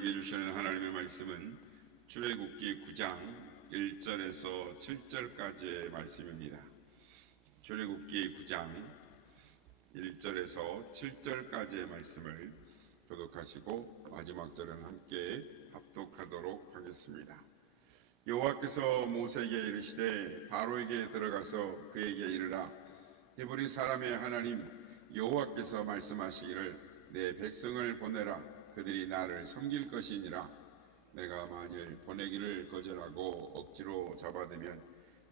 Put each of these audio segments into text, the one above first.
우리에게 주시는 하나님의 말씀은 출애굽기 9장 1절에서 7절까지의 말씀입니다. 출애굽기 9장 1절에서 7절까지의 말씀을 교독하시고 마지막 절은 함께 합독하도록 하겠습니다. 여호와께서 모세에게 이르시되 바로에게 들어가서 그에게 이르라. 히브리 사람의 하나님 여호와께서 말씀하시기를 내 백성을 보내라. 그들이 나를 섬길 것이니라. 내가 만일 보내기를 거절하고 억지로 잡아들면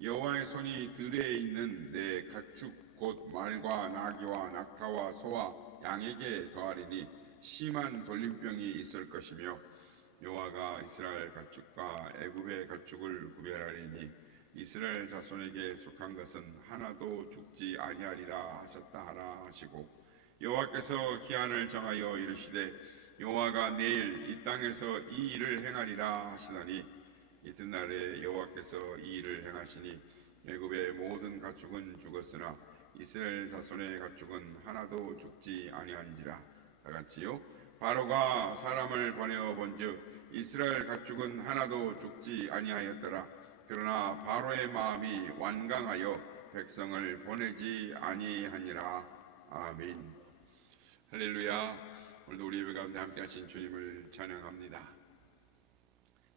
여호와의 손이 들에 있는 내 가축 곧 말과 나귀와 낙타와 소와 양에게 더하리니 심한 돌림병이 있을 것이며 여호와가 이스라엘 가축과 애굽의 가축을 구별하리니 이스라엘 자손에게 속한 것은 하나도 죽지 아니하리라 하셨다 하라 하시고, 여호와께서 기한을 정하여 이르시되 여호와가 내일 이 땅에서 이 일을 행하리라 하시더니 이튿날에 여호와께서 이 일을 행하시니 애굽의 모든 가축은 죽었으나 이스라엘 자손의 가축은 하나도 죽지 아니한지라. 다같이요 바로가 사람을 보내어 본즉 이스라엘 가축은 하나도 죽지 아니하였더라. 그러나 바로의 마음이 완강하여 백성을 보내지 아니하니라. 아멘. 할렐루야. 오늘도 우리 예배 가운데 함께 하신 주님을 찬양합니다.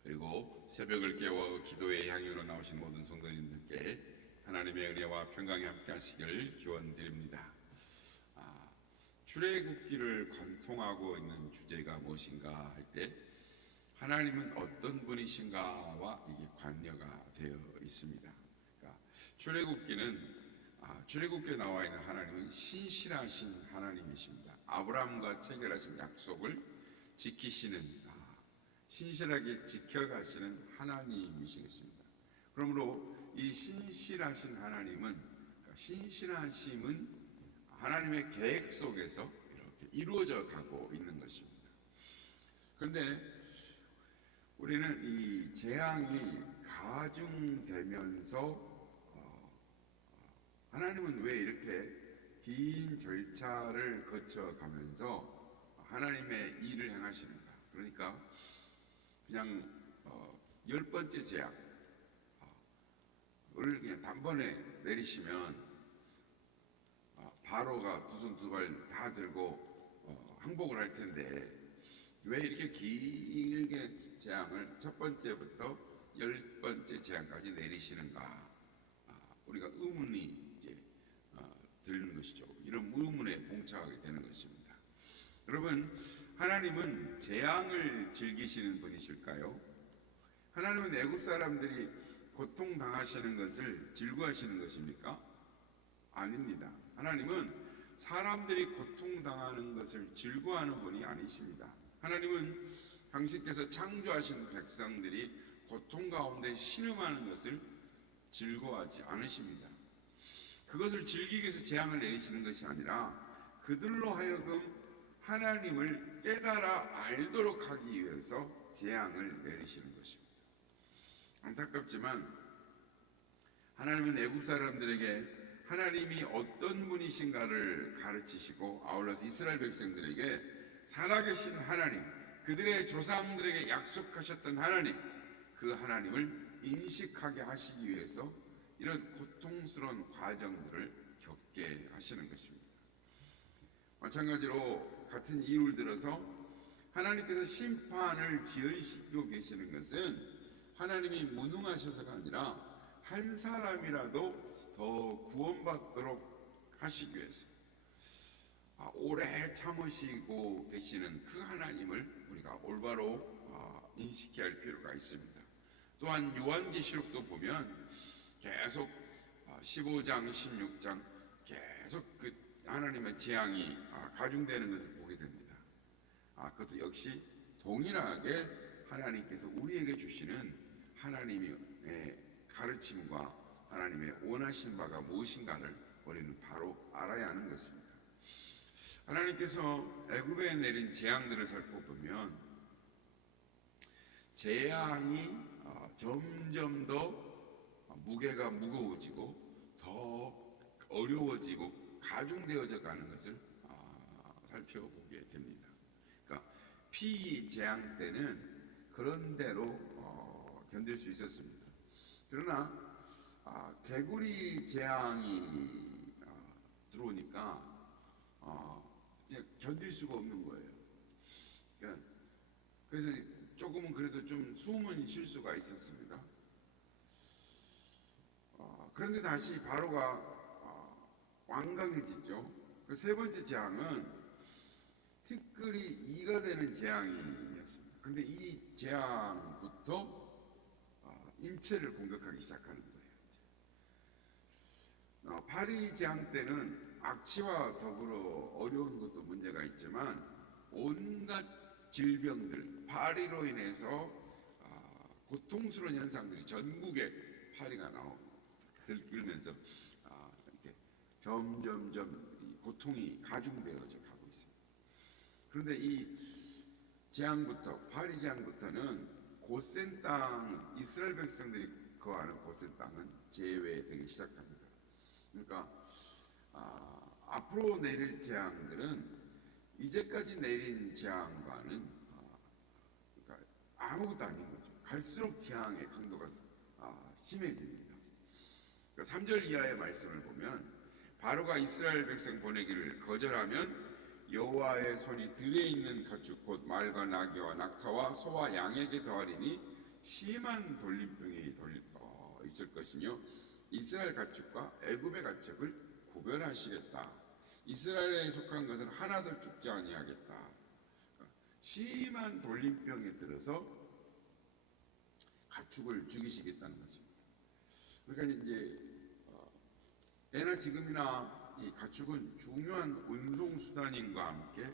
그리고 새벽을 깨워 기도의 향유로 나오신 모든 성도님들께 하나님의 은혜와 평강이 함께 하시기를 기원드립니다. 출애굽기를 관통하고 있는 주제가 무엇인가 할 때 하나님은 어떤 분이신가와 이게 관여가 되어 있습니다. 그러니까 출애굽기에 나와 있는 하나님은 신실하신 하나님이십니다. 아브라함과 체결하신 약속을 지키시는, 신실하게 지켜가시는 하나님이시겠습니다. 그러므로 이 신실하신 하나님은, 신실하심은 하나님의 계획 속에서 이렇게 이루어져 가고 있는 것입니다. 그런데 우리는 이 재앙이 가중되면서 하나님은 왜 이렇게 긴 절차를 거쳐가면서 하나님의 일을 행하시는가? 그러니까 그냥 10번째 재앙을 그냥 단번에 내리시면 바로가 두 손 두 발 다 들고 항복을 할 텐데 왜 이렇게 길게 재앙을 첫 번째부터 10번째 재앙까지 내리시는가? 우리가 의문이 들리는 것이죠. 이런 의문에 봉착하게 되는 것입니다. 여러분, 하나님은 재앙을 즐기시는 분이실까요? 하나님은 애굽 사람들이 고통당하시는 것을 즐거워하시는 것입니까? 아닙니다. 하나님은 사람들이 고통당하는 것을 즐거워하는 분이 아니십니다. 하나님은 당신께서 창조하신 백성들이 고통 가운데 신음하는 것을 즐거워하지 않으십니다. 그것을 즐기기 위해서 재앙을 내리시는 것이 아니라 그들로 하여금 하나님을 깨달아 알도록 하기 위해서 재앙을 내리시는 것입니다. 안타깝지만 하나님은 애굽 사람들에게 하나님이 어떤 분이신가를 가르치시고 아울러서 이스라엘 백성들에게 살아계신 하나님, 그들의 조상들에게 약속하셨던 하나님, 그 하나님을 인식하게 하시기 위해서 이런 고통스러운 과정들을 겪게 하시는 것입니다. 마찬가지로 같은 이유를 들어서 하나님께서 심판을 지으시고 계시는 것은 하나님이 무능하셔서가 아니라 한 사람이라도 더 구원받도록 하시기 위해서 오래 참으시고 계시는 그 하나님을 우리가 올바로 인식해야 할 필요가 있습니다. 또한 요한계시록도 보면 계속 15장, 16장 계속 그 하나님의 재앙이 가중되는 것을 보게 됩니다. 그것도 역시 동일하게 하나님께서 우리에게 주시는 하나님의 가르침과 하나님의 원하신 바가 무엇인가를 우리는 바로 알아야 하는 것입니다. 하나님께서 애굽에 내린 재앙들을 살펴보면 재앙이 점점 더 무게가 무거워지고 더 어려워지고 가중되어져 가는 것을 살펴보게 됩니다. 그러니까 피재앙 때는 그런 대로 견딜 수 있었습니다. 그러나 개구리 재앙이 들어오니까 그냥 견딜 수가 없는 거예요. 그러니까 그래서 조금은 그래도 좀 숨은 쉴 수가 있었습니다. 그런데 다시 바로가 완강해지죠. 그 세 번째 재앙은 티끌이 2가 되는 재앙이었습니다. 그런데 이 재앙부터 인체를 공격하기 시작하는 거예요. 파리 재앙 때는 악취와 더불어 어려운 것도 문제가 있지만 온갖 질병들, 파리로 인해서 고통스러운 현상들이 전국에 파리가 들끓면서 이렇게 점점점 이 고통이 가중되어져 가고 있습니다. 그런데 이 재앙부터 파리 재앙부터는 고센 땅 이스라엘 백성들이 거하는 고센 땅은 제외되기 시작합니다. 그러니까 앞으로 내릴 재앙들은 이제까지 내린 재앙과는 그러니까 아무것도 아닌 거죠. 갈수록 재앙의 강도가 심해집니다. 그러니까 3절 이하의 말씀을 보면 바로가 이스라엘 백성 보내기를 거절하면 여호와의 손이 들에 있는 가축 곧 말과 나귀와 낙타와 소와 양에게 더하리니 심한 돌림병이 있을 것이며 이스라엘 가축과 애굽의 가축을 구별하시겠다. 이스라엘에 속한 것은 하나도 죽지 아니하겠다. 심한 돌림병에 들어서 가축을 죽이시겠다는 것입니다. 그러니까 이제 예나 지금이나 이 가축은 중요한 운송 수단인과 함께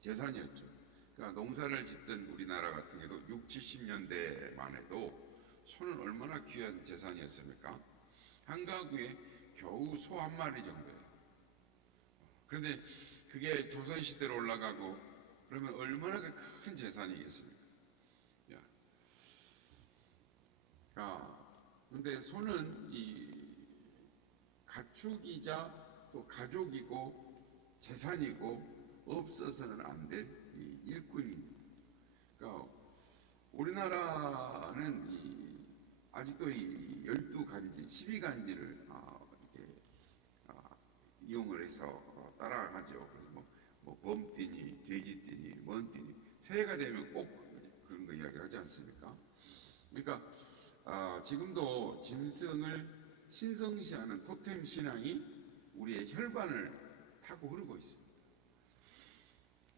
재산이었죠. 그러니까 농사를 짓던 우리나라 같은 경우도 6, 70년대만 해도 소는 얼마나 귀한 재산이었습니까? 한 가구에 겨우 소 한 마리 정도예요. 그런데 그게 조선시대로 올라가고 그러면 얼마나 큰 재산이겠습니까? 근데 소는 이 가축이자 또 가족이고 재산이고 없어서는 안 될 일꾼입니다. 그러니까 우리나라는 아직도 이 12간지, 12간지를 이렇게 이용을 해서 따라가죠. 그래서 뭐 범띠니, 돼지띠니, 먼띠니 새해가 되면 꼭 그런 거 이야기를 하지 않습니까? 그러니까 지금도 짐승을 신성시하는 토템 신앙이 우리의 혈관을 타고 흐르고 있습니다.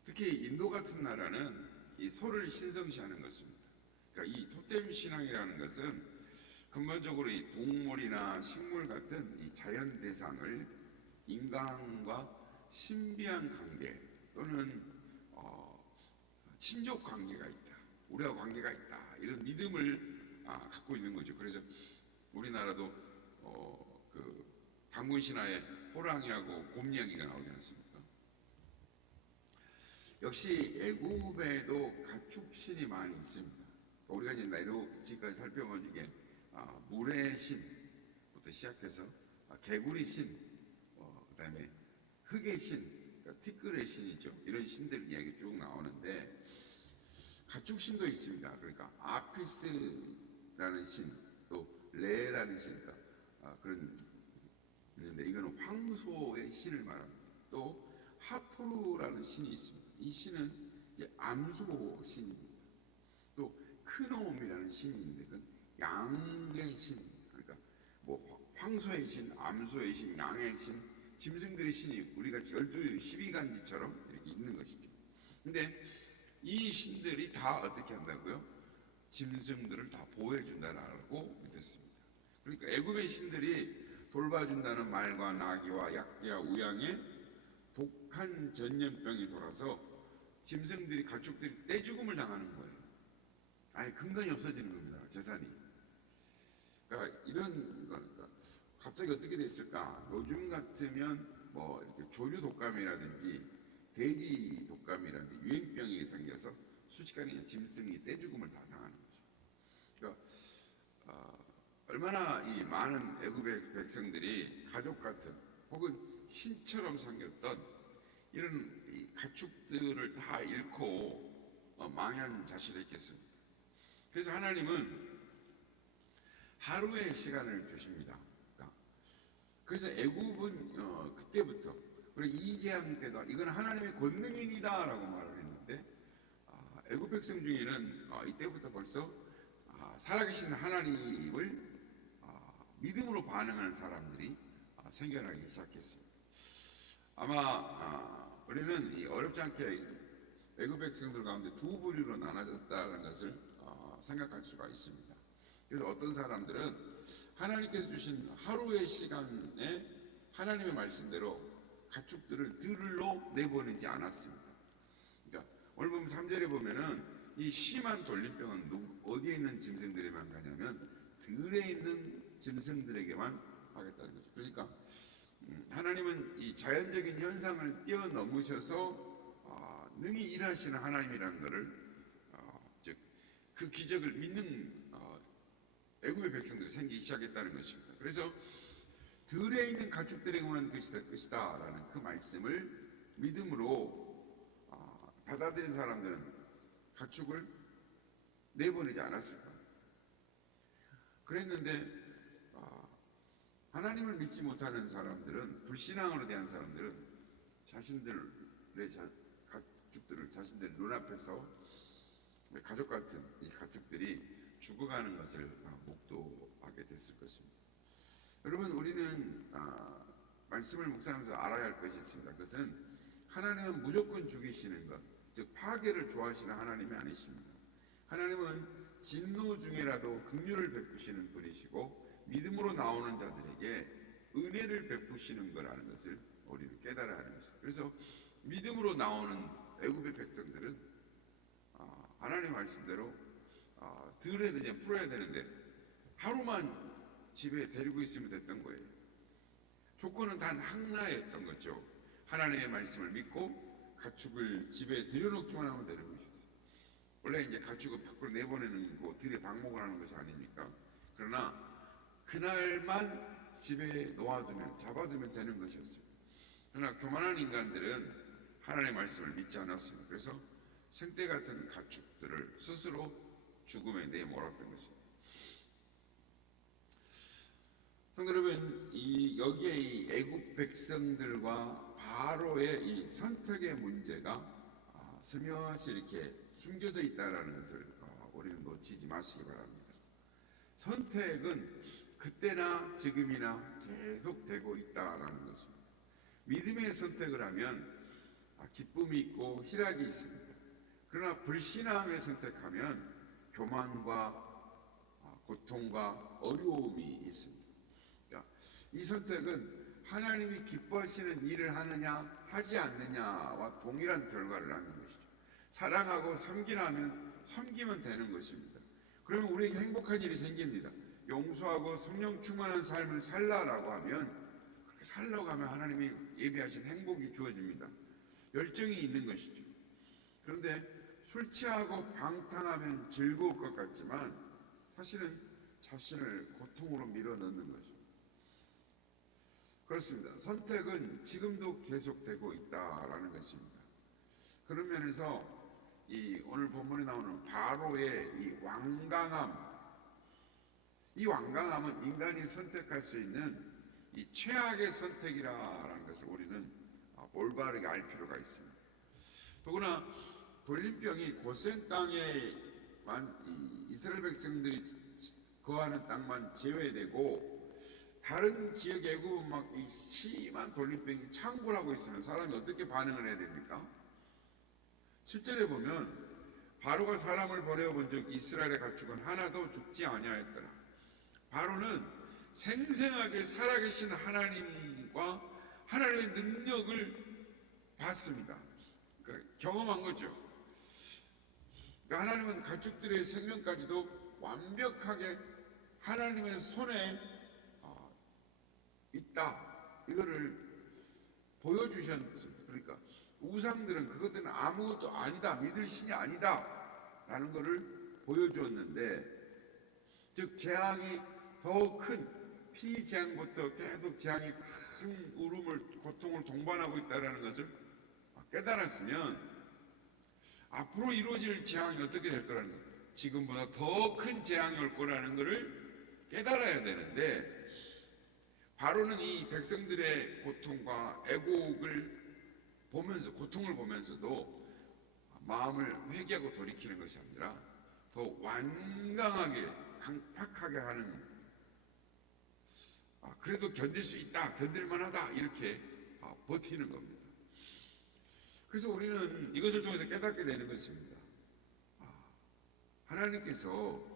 특히 인도 같은 나라는 이 소를 신성시하는 것입니다. 그러니까 이 토템 신앙이라는 것은 근본적으로 이 동물이나 식물 같은 이 자연 대상을 인간과 신비한 관계 또는 친족 관계가 있다, 우리와 관계가 있다 이런 믿음을 갖고 있는 거죠. 그래서 우리나라도 그 단군 신화에 호랑이하고 곰 이야기가 나오지 않습니까? 역시 애굽에도 가축신이 많이 있습니다. 우리가 이제 지금까지 살펴본 중에 물의 신부터 시작해서 개구리 신, 그다음에 흙의 신, 그러니까 티끌의 신이죠. 이런 신들 이야기 쭉 나오는데 가축신도 있습니다. 그러니까 아피스라는 신, 또 레라는 신, 그런 있는데 이거는 황소의 신을 말합니다. 또 하토르라는 신이 있습니다. 이 신은 이제 암소 신입니다. 또 크놈이라는 신이 있는데 그건 양의 신, 그러니까 뭐 황소의 신, 암소의 신, 양의 신, 짐승들의 신이 우리가 12간지처럼 이렇게 있는 것이죠. 근데 이 신들이 다 어떻게 한다고요? 짐승들을 다 보호해준다라고 믿었습니다. 그러니까 애굽의 신들이 돌봐준다는 말과 나귀와 약기와 우양에 독한 전염병이 돌아서 짐승들이 가축들이 떼죽음을 당하는 거예요. 아예 근간이 없어지는 겁니다. 재산이. 그러니까 이런 거니까 갑자기 어떻게 됐을까? 요즘 같으면 뭐 이렇게 조류 독감이라든지 돼지 독감이라든지 유행병이 생겨서 순식간에 짐승이 떼죽음을 다 당하는 거죠. 그러니까 얼마나 이 많은 애굽의 백성들이 가족 같은 혹은 신처럼 섬겼던 이런 이 가축들을 다 잃고 망한 자신이 있겠습니까? 그래서 하나님은 하루의 시간을 주십니다. 그래서 애굽은 그때부터, 그리고 이 재앙 때도 이건 하나님의 권능이다라고 말을 했는데, 애굽 백성 중에는 이때부터 벌써 살아계신 하나님을 믿음으로 반응하는 사람들이 생겨나기 시작했습니다. 아마 우리는 이 어렵지 않게 애굽 백성들 가운데 두 부류로 나눠졌다는 것을 생각할 수가 있습니다. 그래서 어떤 사람들은 하나님께서 주신 하루의 시간에 하나님의 말씀대로 가축들을 들로 내보내지 않았습니다. 그러니까 오늘 보면 3절에 보면은 이 심한 돌림병은 어디에 있는 짐승들에만 가냐면 들에 있는 짐승들에게만 하겠다는 거죠. 그러니까 하나님은 이 자연적인 현상을 뛰어넘으셔서 능히 일하시는 하나님이라는 것을 즉 그 기적을 믿는 애굽의 백성들이 생기기 시작했다는 것입니다. 그래서 들에 있는 가축들에게만 것이다라는 그 말씀을 믿음으로 받아들인 사람들은 가축을 내보내지 않았을까? 그랬는데 하나님을 믿지 못하는 사람들은, 불신앙으로 대한 사람들은 자신들의 가축들을 자신들 눈앞에서 가족 같은 이 가축들이 죽어가는 것을 목도하게 됐을 것입니다. 여러분, 우리는 말씀을 묵상하면서 알아야 할 것이 있습니다. 그것은 하나님은 무조건 죽이시는 것, 즉 파괴를 좋아하시는 하나님이 아니십니다. 하나님은 진노 중에라도 긍휼을 베푸시는 분이시고 믿음으로 나오는 자들에게 은혜를 베푸시는 거라는 것을 우리는 깨달아야 하는 것입니다. 그래서 믿음으로 나오는 애굽의 백성들은 하나님 말씀대로 들에 그냥 풀어야 되는데 하루만 집에 데리고 있으면 됐던 거예요. 조건은 단 하나였던 거죠. 하나님의 말씀을 믿고 가축을 집에 들여놓기만 하면 되는 것이었어요. 원래 이제 가축을 밖으로 내보내는 거, 들에 방목을 하는 것이 아닙니까? 그러나 그날만 집에 놓아두면, 잡아두면 되는 것이었어요. 그러나 교만한 인간들은 하나님의 말씀을 믿지 않았습니다. 그래서 생떼 같은 가축들을 스스로 죽음에 내몰았던 것입니다. 성도 여러분, 여기에 이 애굽 백성들과 바로의 이 선택의 문제가 스며시 이렇게 숨겨져 있다라는 것을 우리는 놓치지 마시기 바랍니다. 선택은 그때나 지금이나 계속되고 있다라는 것입니다. 믿음의 선택을 하면 기쁨이 있고 희락이 있습니다. 그러나 불신앙을 선택하면 교만과 고통과 어려움이 있습니다. 이 선택은 하나님이 기뻐하시는 일을 하느냐 하지 않느냐와 동일한 결과를 낳는 것이죠. 사랑하고 섬기면 되는 것입니다. 그러면 우리에게 행복한 일이 생깁니다. 용서하고 성령 충만한 삶을 살라라고 하면 그렇게 살라고 하면 하나님이 예비하신 행복이 주어집니다. 열정이 있는 것이죠. 그런데 술 취하고 방탕하면 즐거울 것 같지만 사실은 자신을 고통으로 밀어넣는 것입니다. 그렇습니다. 선택은 지금도 계속되고 있다라는 것입니다. 그런 면에서 오늘 본문에 나오는 바로의 이 완강함은 인간이 선택할 수 있는 이 최악의 선택이라는 것을 우리는 올바르게 알 필요가 있습니다. 더구나 돌림병이 고센 땅에만 이스라엘 백성들이 거하는 땅만 제외되고 다른 지역 애굽은 막 이 심한 돌림병이 창궐하고 있으면 사람이 어떻게 반응을 해야 됩니까? 7절에 보면 바로가 사람을 보내어 본즉 이스라엘의 가축은 하나도 죽지 아니하였더라. 바로는 생생하게 살아계신 하나님과 하나님의 능력을 봤습니다. 그러니까 경험한 거죠. 그러니까 하나님은 가축들의 생명까지도 완벽하게 하나님의 손에 있다. 이거를 보여주셨습니다. 그러니까 우상들은 그것들은 아무것도 아니다. 믿을 신이 아니다. 라는 것을 보여주었는데, 즉 재앙이 더 큰 피재앙부터 계속 재앙이 큰 울음을, 고통을 동반하고 있다는 것을 깨달았으면 앞으로 이루어질 재앙이 어떻게 될 거라는 거, 지금보다 더 큰 재앙이 올 거라는 것을 깨달아야 되는데, 바로는 이 백성들의 고통과 애곡을 보면서, 고통을 보면서도 마음을 회개하고 돌이키는 것이 아니라 더 완강하게 강팍하게 하는, 그래도 견딜 수 있다, 견딜 만하다, 이렇게 버티는 겁니다. 그래서 우리는 이것을 통해서 깨닫게 되는 것입니다. 하나님께서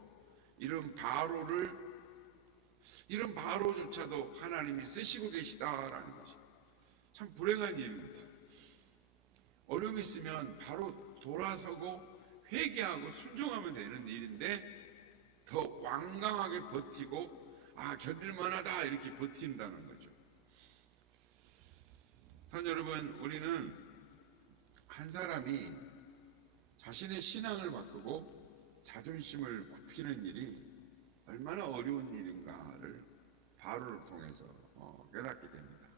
이런 바로조차도 하나님이 쓰시고 계시다라는 것이 참 불행한 일입니다. 어려움이 있으면 바로 돌아서고 회개하고 순종하면 되는 일인데 더 완강하게 버티고 견딜 만하다 이렇게 버틴다는 거죠. 단 여러분, 우리는 한 사람이 자신의 신앙을 바꾸고 자존심을 굽히는 일이 얼마나 어려운 일인가를 바로를 통해서 깨닫게 됩니다.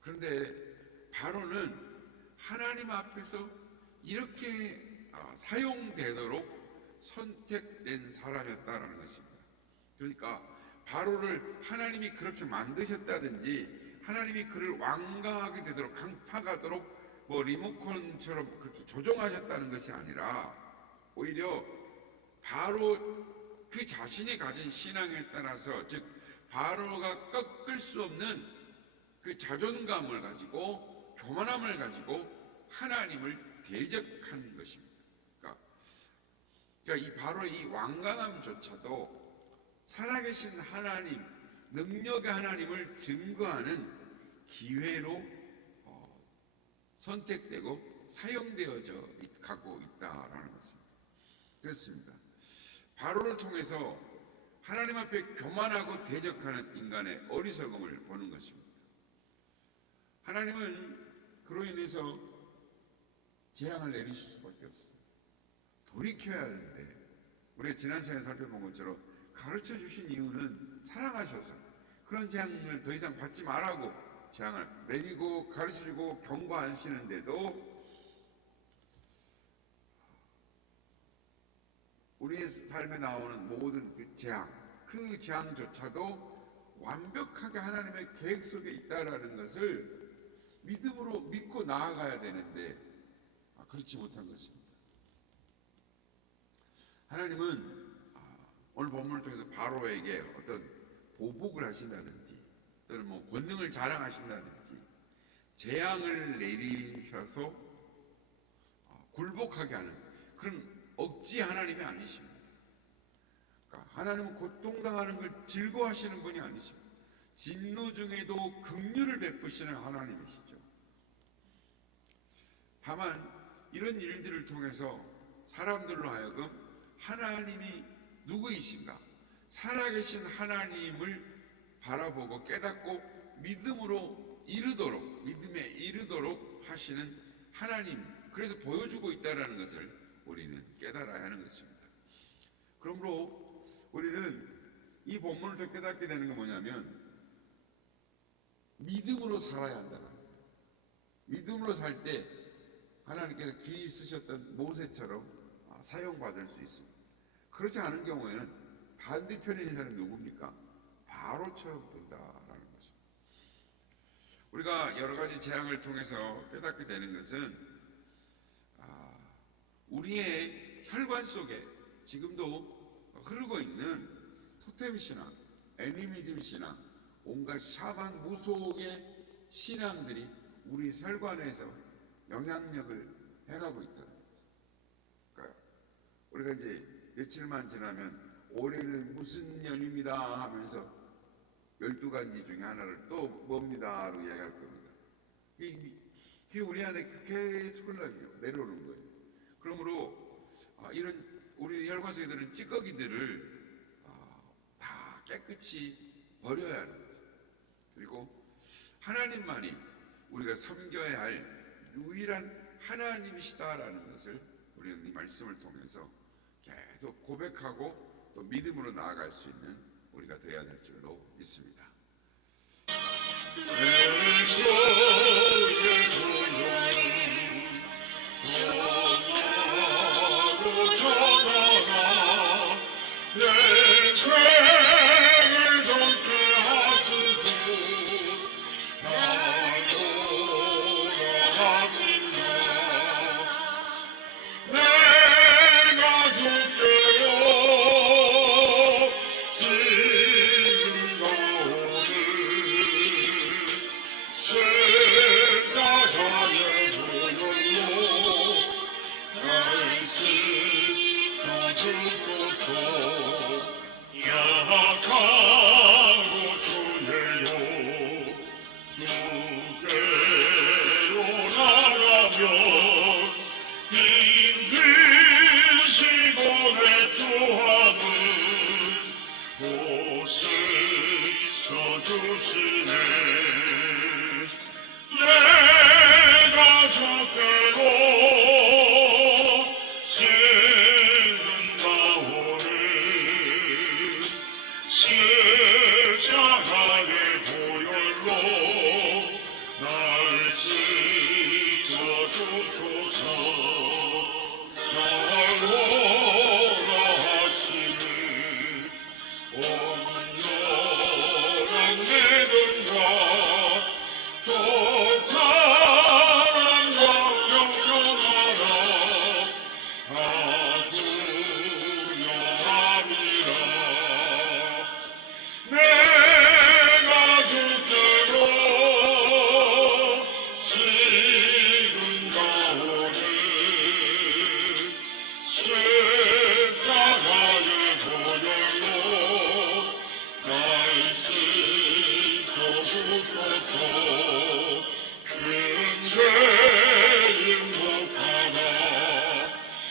그런데 바로는 하나님 앞에서 이렇게 사용되도록 선택된 사람이었다라는 것입니다. 그러니까 바로를 하나님이 그렇게 만드셨다든지 하나님이 그를 완강하게 되도록 강팍하도록 리모컨처럼 그렇게 조종하셨다는 것이 아니라 오히려 바로 그 자신이 가진 신앙에 따라서, 즉 바로가 꺾을 수 없는 그 자존감을 가지고 교만함을 가지고 하나님을 대적한 것입니다. 그러니까 이 바로 이 완강함조차도 살아계신 하나님, 능력의 하나님을 증거하는 기회로 선택되고 사용되어져 가고 있다라는 것입니다. 그렇습니다. 바로를 통해서 하나님 앞에 교만하고 대적하는 인간의 어리석음을 보는 것입니다. 하나님은 그로 인해서 재앙을 내리실 수밖에 없습니다. 돌이켜야 하는데, 우리가 지난 시간에 살펴본 것처럼 가르쳐 주신 이유는 사랑하셔서 그런 재앙을 더 이상 받지 말라고 재앙을 내리고 가르치고 경고하시는데도 우리의 삶에 나오는 모든 그 재앙조차도 완벽하게 하나님의 계획 속에 있다라는 것을 믿음으로 믿고 나아가야 되는데 그렇지 못한 것입니다. 하나님은 오늘 본문을 통해서 바로에게 어떤 보복을 하신다든지 또는 권능을 자랑하신다든지 재앙을 내리셔서 굴복하게 하는 그런 억지 하나님이 아니십니다. 그러니까 하나님은 고통당하는 걸 즐거워하시는 분이 아니십니다. 진노 중에도 긍휼을 베푸시는 하나님이시죠. 다만 이런 일들을 통해서 사람들로 하여금 하나님이 누구이신가, 살아계신 하나님을 바라보고 깨닫고 믿음에 이르도록 하시는 하나님, 그래서 보여주고 있다는 것을 우리는 깨달아야 하는 것입니다. 그러므로 우리는 이 본문을 더 깨닫게 되는 건 뭐냐면 믿음으로 살아야 한다는 거예요. 믿음으로 살 때 하나님께서 귀히 쓰셨던 모세처럼 사용받을 수 있습니다. 그렇지 않은 경우에는 반대편에 있는 사람이 누굽니까? 바로처럼 된다라는 것입니다. 우리가 여러 가지 재앙을 통해서 깨닫게 되는 것은 우리의 혈관 속에 지금도 흐르고 있는 토템 신앙, 애니미즘 신앙, 온갖 샤반 무속의 신앙들이 우리 혈관에서 영향력을 해가고 있다는 거죠. 그러니까 우리가 이제 며칠만 지나면 올해는 무슨 년입니다 하면서 12가지 중에 하나를 또 뭡니다로 이야기할 겁니다. 그게 우리 안에 계속 내려오는 거예요. 그러므로 이런 우리 혈관 속에 들은 찌꺼기들을 다 깨끗이 버려야 하는 거죠. 그리고 하나님만이 우리가 섬겨야 할 유일한 하나님이시다라는 것을 우리는 이 말씀을 통해서 계속 고백하고 또 믿음으로 나아갈 수 있는 우리가 되어야 될 줄로 믿습니다. 내 손에 전하라 내 죄를 정케 하신 주 나로라 하신 자 내가 줄게요 지금과 오늘 십자가의 보혈로 날 씻어주소서 약하고 주예요 주께로 나가며 힘주시고 내 주함을 보시쳐주시네 내가 주께로 지금과 오늘 십자가의 보혈로 날 씻어주소서 날 오라 하시는 온전한 믿음과 또 사랑과 평강하라 아주 영함이라 내가 주께로 지금과 오늘 십자가의 보혈로 날 씻어주소서 큰 죄인 목하다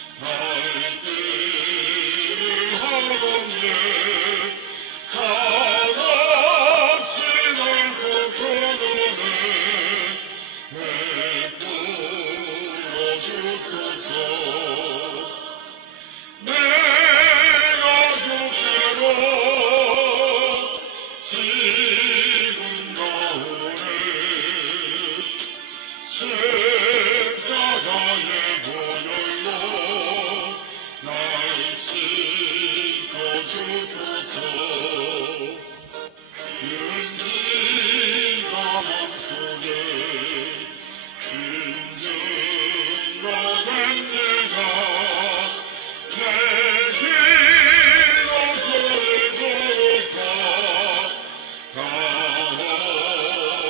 살 길을 하건대 다같이 넓고 그노는 베풀어 주소서 내가 주께로 지금과 오늘 십자가의 보혈로 날 씻어주소서 큰 비가 맘속에 근증거된 내가 내 기도 소리 들으사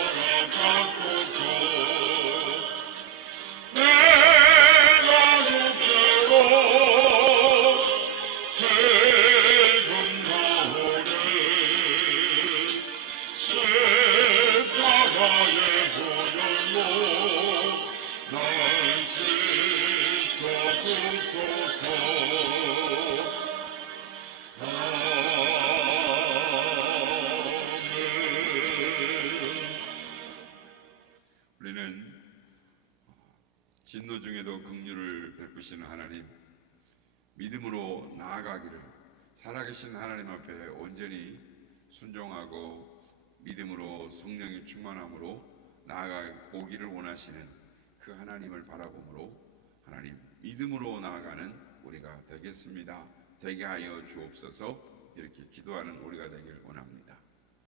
가허락하소서 내가 주께로 지금과 오늘 십자가의 보혈로 날 씻어주소서 아멘. 우리는 진노 중에도 긍휼을 베푸시는 하나님, 믿음으로 나아가기를 살아계신 하나님 앞에 온전히 순종하고 믿음으로 성령의 충만함으로 나아가 오기를 원하시는 그 하나님을 바라보므로 하나님 믿음으로 나아가는 우리가 되겠습니다. 되게 하여 주옵소서. 이렇게 기도하는 우리가 되길 원합니다.